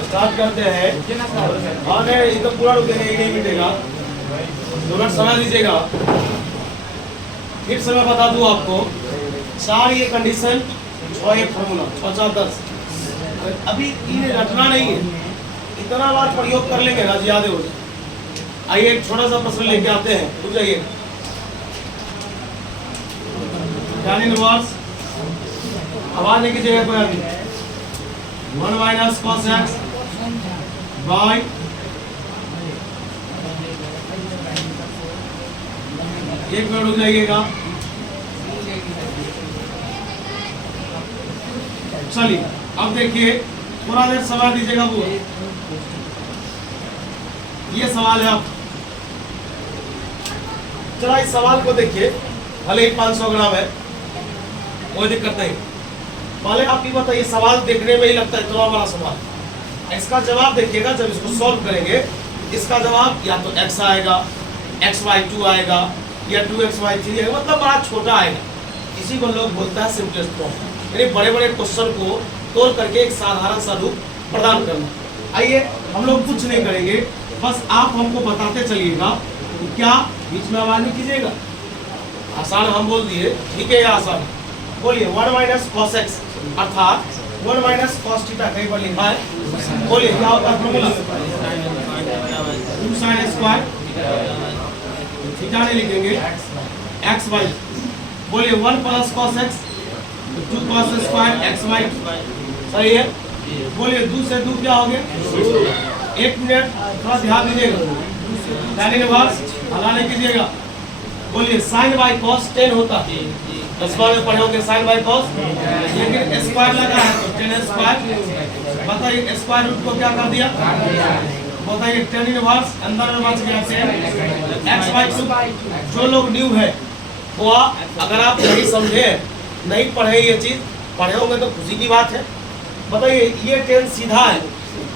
Start करते हैं। हाँ नहीं एकदम पूरा रुकेगा, ये नहीं मिटेगा, 2 मिनट समय दीजिएगा। फिर से मैं बता दूं आपको, 4 ये कंडीशन, 6 ये फॉर्मूला, 6 4 10। अभी 3 रटना नहीं है, इतना बार प्रयोग कर लेंगे ना याद हो जाए। आइए एक छोटा सा प्रश्न लेके आते हैं, रुक जाइए। tan इनवर्स आवाज नहीं कीजिएगा कोई आदमी। 1 माइनस cos x बाय एक मिनट रुक जाइएगा। चलिए अब देखिए, थोड़ा देर सवाल दीजिएगा। वो ये सवाल है, आप चला इस सवाल को देखिए, भले ही 500 ग्राम है, कोई दिक्कत नहीं। पहले आप ये बताइए, सवाल देखने में ही लगता है इतना बड़ा सवाल, इसका जवाब देखिएगा जब इसको सॉल्व करेंगे। इसका जवाब या तो x आएगा, x/2 आएगा, या 2x/3 आएगा, मतलब बड़ा छोटा आएगा। इसी को लोग बोलता है सिंपलेस्ट प्रॉब्लम, यानी बड़े बड़े क्वेश्चन को तोड़ करके एक साधारण सा रूप प्रदान करना। आइए हम लोग कुछ नहीं करेंगे, बस आप हमको बताते चलिएगा। क्या बीच में आवाज नहीं कीजिएगा। आसान हम बोल दिए, ठीक है, या आसान बोलिए। 1 माइनस cos x अर्थात 1 माइनस cos थीटा कहीं पर लिखा है, बोलिए क्या होता है फॉर्मूला? 2 sin स्क्वायर, थीटा नहीं लिखेंगे, x बाई, बोलिए 1 plus cos x 2 cos square x by, सही है। बोलिए 2 से 2 क्या हो गया? 1 मिनट थोड़ा ध्यान दीजिएगा, tan इनवर्स हला नहीं कीजिएगा। बोलिए sin बाई cos 10 होता है, 10 में पढ़े होंगे sin बाई cos, लेकिन स्क्वायर लगा है तो 10 स्क्वायर। बताइए स्क्वायर रूट को क्या कर दिया? बताइए tan इनवर्स अंदर में बच गया 10 x/2। जो लोग न्यू है वो अगर आप नहीं समझे, नहीं पढ़े ये चीज, पढ़े होंगे तो खुशी की बात है। बताइए ये 10 सीधा है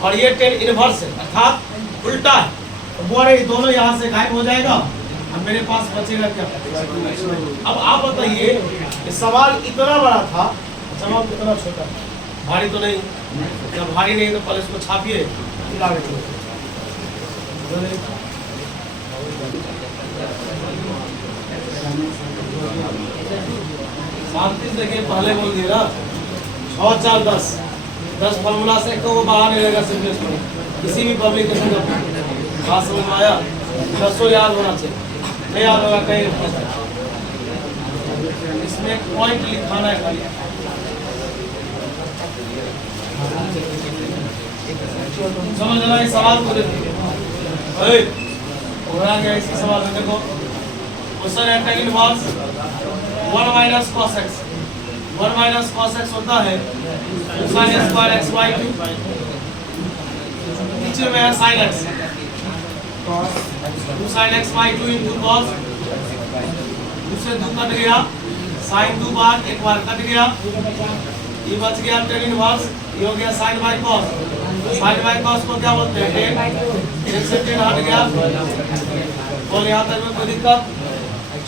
और ये 10 इनवर्स है, अर्थात उल्टा है, तो बोले दोनों यहाँ से गायब हो जाएगा, अब मेरे पास बचेगा क्या? अब आप बताइए, सवाल इतना बड़ा था, जवाब कितना छोटा, भारी तो नहीं? जब भारी नहीं तो पहले इसको छापिए, शांति से देखिए, पहले बोल दिए ना 6 4 10 फॉर्मूला से को बाहर नहीं रहेगा सिंपलेस्ट में, किसी भी पब्लिकेशन का बात समझ में आया? 10 याद होना चाहिए, नहीं याद होगा कहीं इसमें पॉइंट लिखाना है खाली। समझ रहा है? सवाल को देखिए, उड़ा गया इसी सवाल में। देखो क्वेश्चन है tan inverse 1 minus cos x, 1 minus cos x होता है 2 sin स्क्वायर x/2, नीचे में है sin x, 2 sin x/2 into cos, 2 से 2 कट गया, sin 2 बार एक बार कट गया, ये बच गया tan इनवर्स, ये हो गया sin by cos। sin by cos को क्या बोलते हैं? 10 से 10 हट गया, बोल यहाँ तक में कोई दिक्कत?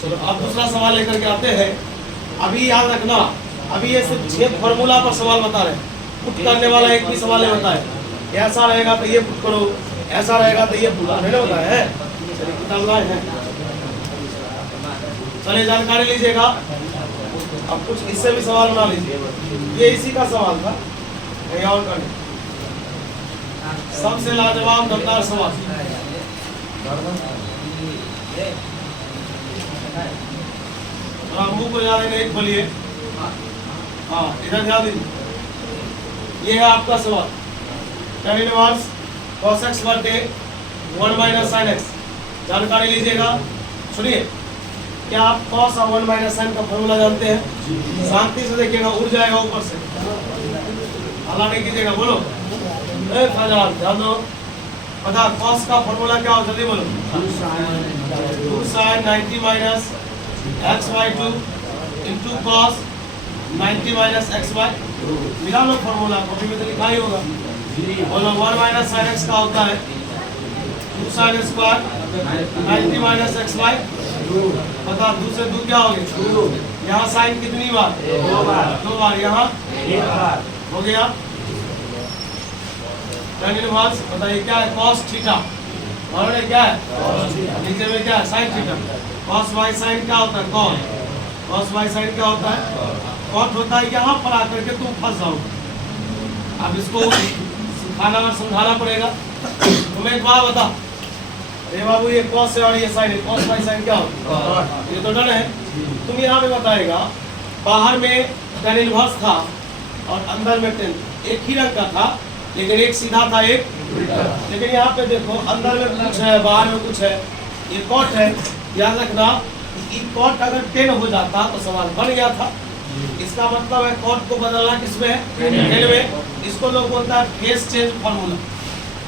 चलो अब दूसरा सवाल लेकर के आते हैं। अभी याद रखना, अभी ये सिर्फ 6 फॉर्मूला पर सवाल बता रहे, पुट करने वाला एक भी सवाल नहीं बताए। ऐसा रहेगा तो ये पुट करो, ऐसा रहेगा तो ये पुट करो, नहीं बताया है? चलिए किताब लाए हैं, चलिए जानकारी लीजिएगा। अब कुछ इससे भी सवाल बना लीजिए, ये इसी का सवाल था, कहीं और का नहीं। सबसे लाजवाब दमदार सवाल, मुंह को याद नहीं खोलिए, हाँ इधर ध्यान दीजिए। ये है आपका सवाल, tan इनवर्स cos x बटे 1 माइनस sin x। जानकारी लीजिएगा, सुनिए। क्या आप cos और 1 माइनस sin का फॉर्मूला जानते हैं? शांति से देखिएगा, उड़ जाएगा ऊपर से, हल्ला नहीं कीजिएगा। बोलो ध्यान दो, पता cos का फॉर्मूला क्या हो, जल्दी बोलो। 2 sin 90 minus x/2 into cos 90 minus x/2। मिला लो फॉर्मूला, कॉपी में तो लिखा ही होगा। बोलो 1 माइनस sin x का होता है 2 sin स्क्वायर 90 माइनस x/2। बता 2 से 2 क्या हो गया? यहाँ साइन कितनी बार? 2 बार। यहाँ 1 बार हो गया। tan इनवर्स बताइए क्या है cos थीटा और ये क्या है नीचे में क्या है sin theta cos y sin क्या होता है cos y sin क्या होता है cot होता है यहाँ पर आकर के तुम फंस जाओगे। अब इसको सिखाना और समझाना पड़ेगा। तुम्हें एक बात बता अरे बाबू ये cos है और ये sin है cos y sin क्या होता है ये तो डन है। तुम यहाँ पे बताएगा बाहर में tan इनवर्स था और अंदर में tan एक ही रंग का था लेकिन एक सीधा था एक लेकिन यहाँ पे देखो अंदर में कुछ है बाहर में कुछ है ये कॉट है। याद रखना ये कॉट अगर 10 हो जाता तो सवाल बन गया था। इसका मतलब है कॉट को बदलना किसमें टेन में। इसको लोग बोलता है फेस चेंज फार्मूला।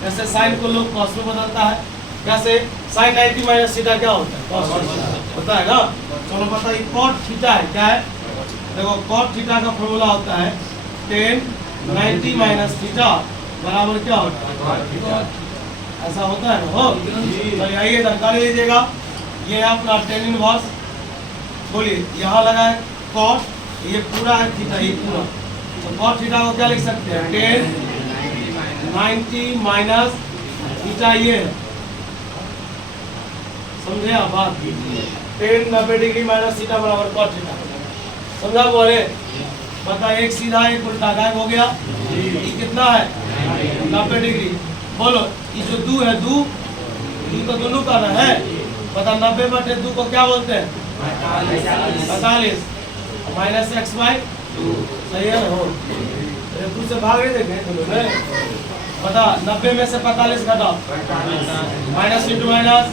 जैसे साइन को लोग कॉस में बदलता है कैसे साइन 90 माइनस थीटा क्या होता है कॉस होता है ना। चलो बताइए कॉट थीटा है क्या है देखो कॉट थीटा का फार्मूला होता है 10 90 माइनस थीटा बराबर क्या होता है ऐसा होता है ना हो। तो आइए जानकारी लीजिएगा ये है अपना tan इनवर्स बोलिए यहाँ लगा है cos ये पूरा है थीटा ये पूरा तो cos थीटा को क्या लिख सकते हैं 10 90 माइनस थीटा ये है समझे आप बात 10 90 डिग्री माइनस थीटा बराबर cos थीटा समझा बोले बता एक सीधा एक उल्टा गायब हो गया ये कितना है 90 डिग्री बोलो ये जो दू है दू तो दोनों का ना है बता 90 बटे 2 को क्या बोलते हैं 45 माइनस एक्स बाई सही है ना हो तू से भाग रहे देखे दोनों बता 90 में से 45 घटाओ माइनस इंटू माइनस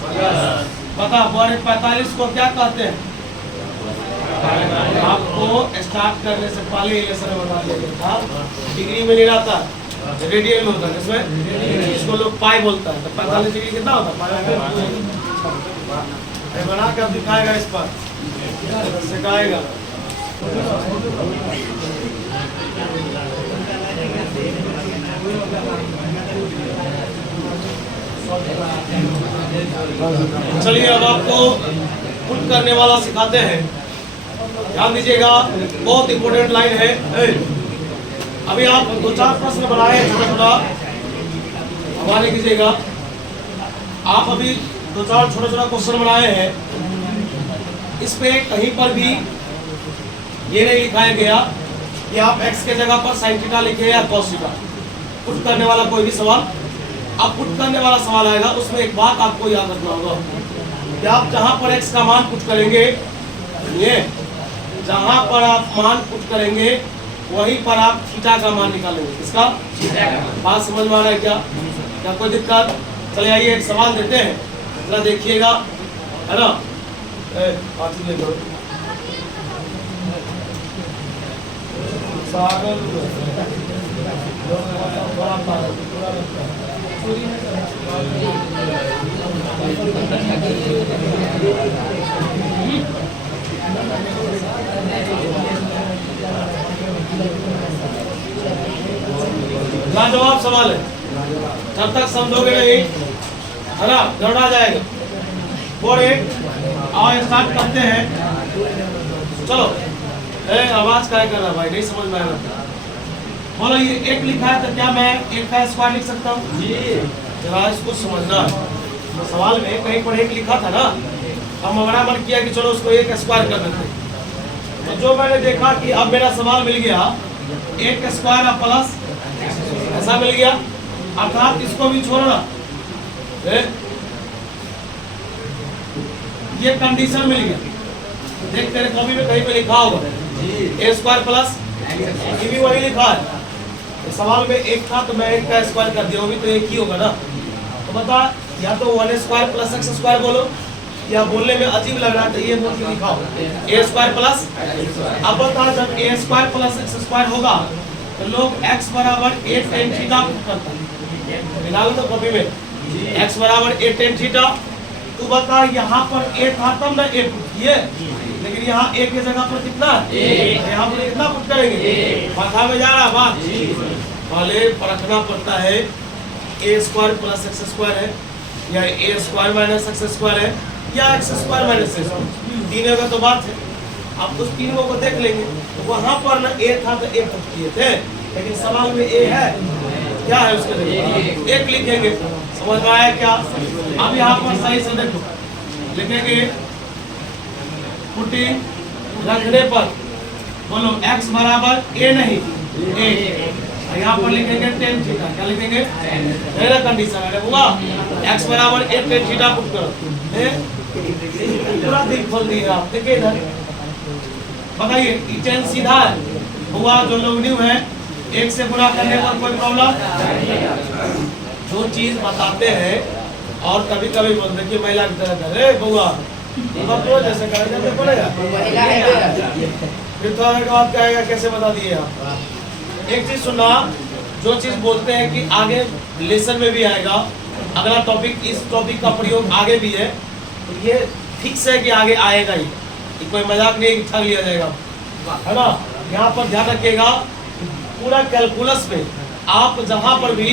बता 45 को क्या कहते हैं आपको स्टार्ट करने से पहले ये लेसन बता दिया था डिग्री में नहीं रहता रेडियन में होता है इसमें इसको लोग पाई बोलता है। तो 45 डिग्री कितना होता है बना कर दिखाएगा इस पर सिखाएगा। चलिए अब आपको पुट करने वाला सिखाते हैं। ध्यान दीजिएगा बहुत इंपॉर्टेंट लाइन है। अभी आप 2-4 प्रश्न बनाए हैं छोटा छोटा हमारे कीजिएगा। आप अभी 2-4 छोटा छोटा क्वेश्चन बनाए हैं इस पे कहीं पर भी ये नहीं लिखाया गया कि आप x के जगह पर sin थीटा लिखे या cos थीटा। पुट करने वाला कोई भी सवाल अब पुट करने वाला सवाल आएगा उसमें एक बात आपको याद रखना होगा कि आप जहां पर x का मान पुट करेंगे ये जहां पर आप मान पुट करेंगे वहीं पर आप थीटा का मान निकालेंगे। इसका बात समझ में आ रहा है क्या कोई दिक्कत। चलिए आइए एक सवाल देते हैं जरा देखिएगा है ना लाजवाब सवाल है जब तक समझोगे नहीं है ना गड़बड़ा जाएगा। और एक आओ स्टार्ट करते हैं। चलो आवाज क्या कर रहा है भाई नहीं समझ में आ रहा बोलो ये एक लिखा है तो क्या मैं एक का स्क्वायर लिख सकता हूँ जरा इसको समझना है। सवाल में कहीं पर एक लिखा था ना हम हमारा मन किया कि चलो उसको एक स्क्वायर कर देते तो जो मैंने देखा कि अब मेरा सवाल मिल गया एक स्क्वायर प्लस ऐसा मिल गया अर्थात इसको भी छोड़ना ये कंडीशन मिल गया। देख तेरे कॉपी में कहीं पे लिखा होगा ए स्क्वायर प्लस ये भी वही लिखा है। सवाल में एक था तो मैं एक का स्क्वायर कर दिया वो भी तो एक ही होगा ना। तो बता या तो 1 स्क्वायर प्लस एक्स स्क्वायर बोलो या बोलने में अजीब लग रहा है तो ये बोल के लिखाओ ए स्क्वायर प्लस। अब बता जब ए स्क्वायर प्लस एक्स स्क्वायर होगा तो लोग x बराबर 8 tan थीटा करता है मिला लो तो कॉपी में x बराबर 8 tan थीटा। तू बता यहाँ पर a था तब ना a पुट किए लेकिन यहाँ a के जगह पर कितना यहाँ पर कितना पुट करेंगे माथा में जा रहा बात पहले परखना पड़ता है a square plus x square है या a square minus x square है या एक्स स्क्वायर माइनस तीनों का तो बात है। आप उस तीनों को देख लेंगे तो वहां पर ना ए था तो ए पुट किए थे लेकिन सवाल में ए है क्या है उसके जगह एक लिखेंगे। समझ में आया क्या? अब यहाँ पर सही से देखो, लिखेंगे पुटिंग रखने पर, बोलो x बराबर a नहीं a, यहाँ पर लिखेंगे टेन थीटा। क्या लिखेंगे? मेरा कंडीशन है हुआ x बराबर a टेन थीटा पुट करो। पूरा दिल खोल दिया आप, देखिए इधर बताइए टेन सीधा है हुआ, जो लोग न्यू है एक से गुणा करने पर कोई प्रॉब्लम? जो चीज बताते हैं और कभी कभी बोलते कि महिला की तरह करे बउआ तो जैसे करेंगे बोलेगा फिर थोड़ा के बाद कहेगा कैसे बता दिए आप। एक चीज सुनना, जो चीज बोलते हैं कि आगे लेसन में भी आएगा, अगला टॉपिक इस टॉपिक का प्रयोग आगे भी है, तो ये फिक्स है कि आगे आएगा ही, कोई मजाक नहीं कि ठग लिया जाएगा, है ना। यहाँ पर ध्यान रखिएगा पूरा कैलकुलस में आप जहाँ पर भी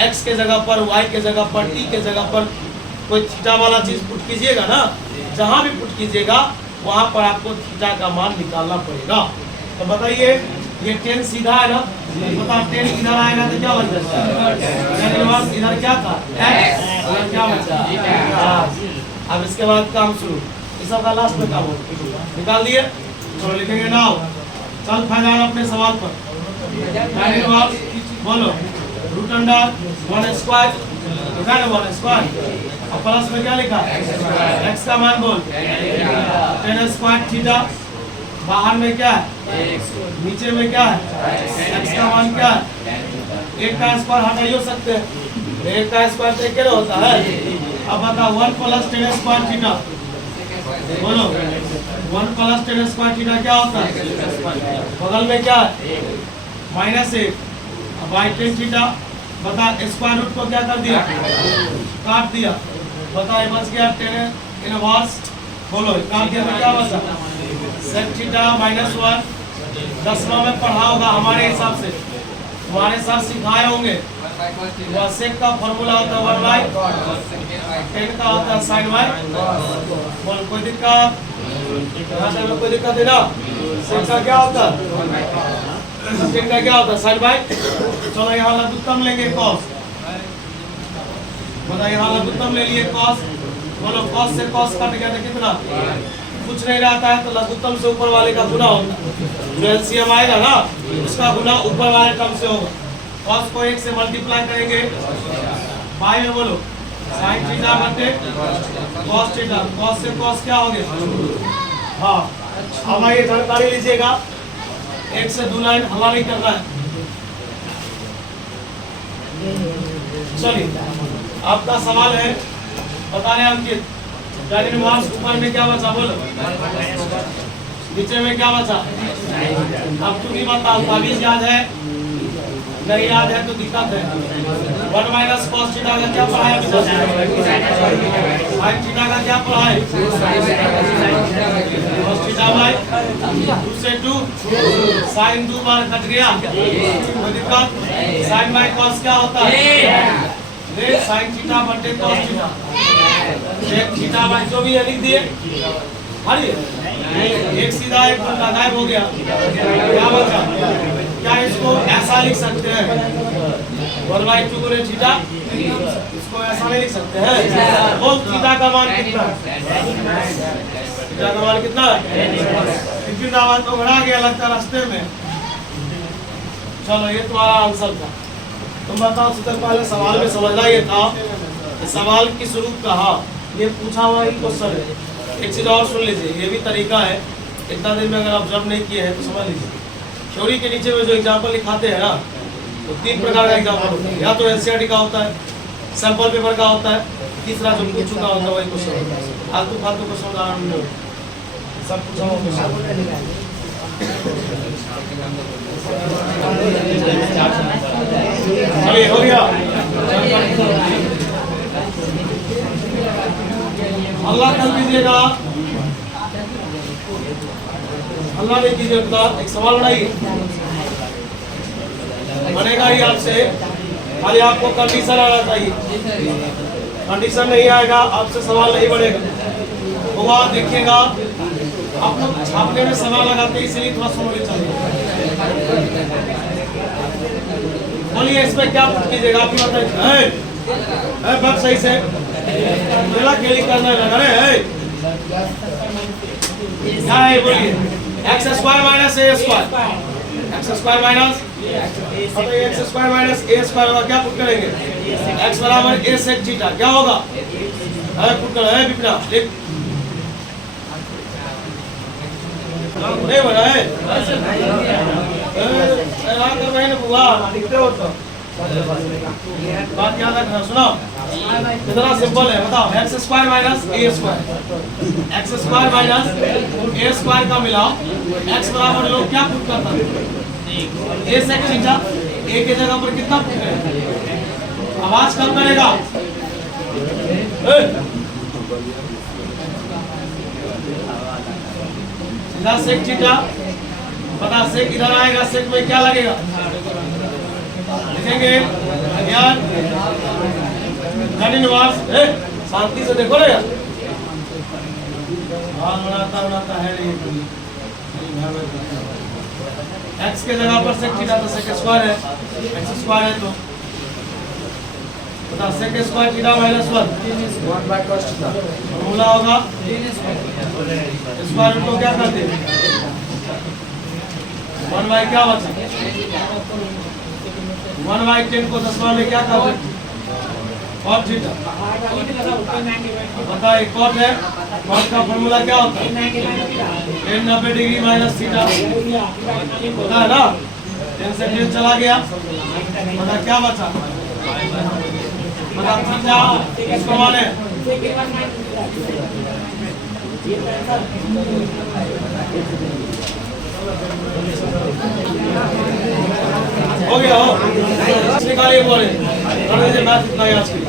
x के जगह पर y के जगह पर t के जगह पर कोई थीटा वाला चीज पुट कीजिएगा ना, जहाँ भी पुट कीजिएगा वहाँ पर आपको थीटा का मान निकालना पड़ेगा। तो बताइए ये टेन सीधा है ना, बता टेन इधर आएगा तो क्या बन जाएगा? इधर क्या था x, इधर क्या बचा? अब इसके बाद काम शुरू, इस सब का लास्ट में काम निकाल दिए। तो लिखेंगे नाउ, चल फैजान अपने सवाल पर बोलो रूट अंडर वन स्क्वायर, लिखा है वन स्क्वायर, और प्लस में क्या लिखा है x का मान बोल टेन स्क्वायर थीटा, बाहर में क्या है नीचे में क्या है x का मान क्या है, एक का स्क्वायर हटाइयो सकते हैं, एक का स्क्वायर तो क्या होता है। अब बताओ one plus ten square theta, बोलो one plus ten square theta क्या होता है, बगल में क्या है माइनस एक, अब बाई टेन थीटा, बता स्क्वायर रूट को क्या कर दिया काट दिया, बता ये बच गया टेन इनवर्स, बोलो काट दिया तो क्या बचा सेक थीटा माइनस वन। 10वां में पढ़ा होगा हमारे हिसाब से, हमारे साथ सिखाए होंगे, सेक का फॉर्मूला होता है वन बाई टेन का होता है साइन वाई। बोल कोई दिक्कत? कोई दिक्कत है ना? सेक का क्या होता है, टेन का क्या होता है साइन बाई। चलो यहाँ लघुत्तम लेंगे कॉस, बताइए यहाँ लघुत्तम ले लिए कॉस, बोलो कॉस से कॉस कट गया तो कितना, कुछ नहीं रहता है तो लघुत्तम से ऊपर वाले का गुना होता है, जो एलसीएम आएगा ना उसका गुना ऊपर वाले टर्म से होगा। कॉस को एक से मल्टीप्लाई करेंगे बाई में, बोलो साइन थीटा बटे कॉस थीटा, कॉस से कॉस क्या हो गया। हाँ अब आइए जानकारी लीजिएगा, एक से दो लाइन हवा नहीं करना है। चलिए आपका सवाल है, बता रहे अंकित डायरेक्ट मार्क्स ऊपर में क्या बचा, बोलो नीचे में क्या बचा। अब तुम ही बताओ, ताबीज याद है नहीं याद है तो दिक्कत है। वन माइनस कॉस थीटा का क्या पढ़ा है, साइन थीटा का क्या पढ़ा है, कॉस थीटा बाई 2 से 2 साइन 2 बार कट गया, कोई दिक्कत। साइन बाई कॉस क्या होता है, साइन थीटा बटे कॉस थीटा, एक थीटा बाई जो भी है लिख दिए। अरे एक सीधा एक उल्टा गायब हो गया, क्या बचा? क्या इसको ऐसा लिख सकते हैं 1/2 गुणे थीटा, इसको ऐसा नहीं लिख सकते हैं। वो थीटा का मान कितना है, थीटा का मान कितना है, लेकिन आवाज तो बढ़ा गया लगता रास्ते में। चलो ये तुम्हारा आंसर था। तुम बताओ सबसे पहले सवाल में समझना ये था, सवाल की शुरू कहा, ये पूछा हुआ ही क्वेश्चन है। एक चीज और सुन लीजिए, ये भी तरीका है, इतना दिन में अगर ऑब्जर्व नहीं किए हैं तो समझ लीजिए। थ्योरी के नीचे में जो एग्जाम्पल लिखाते हैं ना, तो 3 प्रकार का एग्जाम्पल होता है, या तो एनसीईआरटी का होता है, सैंपल पेपर का होता है, तीसरा जो पूछ चुका होता है वही क्वेश्चन होता है। आलतू फालतू क्वेश्चन उदाहरण सब पूछा हुआ क्वेश्चन। चलिए हो गया, अल्लाह कर दीजिएगा, अल्लाह नहीं कीजिएगा। एक सवाल बनाइए, बनेगा ही आपसे, खाली आपको कंडीशन आना चाहिए। कंडीशन नहीं आएगा आपसे सवाल नहीं बनेगा। हुआ देखिएगा, आप लोग छापने में समय लगाते हैं, इसीलिए थोड़ा समझ चाहिए। बोलिए इसमें क्या पुट कीजिएगा आप ही बताइए। बात सही से मेरा खेली करने लगा रे। क्या है बोलिए? X square minus a square, x square minus x square minus a square होगा। क्या पुट करेंगे? एक्स बराबर ए सेक थीटा। क्या होगा? पुट करो है विपिना लिख नहीं बना है कर रहे हैं बुआ लिखते हो तो बात याद रखना। सुनो कितना सिंपल है बताओ। X square minus a square, x square minus a square का मिलाओ। एक्स बराबर लोग क्या पुट करता है? ए सेक थीटा। ए के जगह पर कितना पुट करेगा? आवाज कम करेगा। सीधा सेक थीटा पता सेक इधर आएगा। सेक में क्या लगेगा? लिखेंगे यार tan इनवर्स। शांति से देखो ना यार, बनाता है एक्स के जगह पर सेक थीटा तो सेक स्क्वायर है, एक्स स्क्वायर है तो बता sec square theta minus 1 by cos theta formula होगा। स्क्वायर रूट को क्या करते हैं? 1 बाय क्या बचा? 1 बाय 10 को 10 में क्या करते हैं? cos theta. बताइए cot है, cot का फॉर्मूला क्या होता है? tan 90 डिग्री माइनस थीटा होता है ना। 10 से 10 चला गया, बता क्या बचा? बता थीटा इसको माने हो गया हो निकालिए बोले मैथ इतना ही आज के लिए।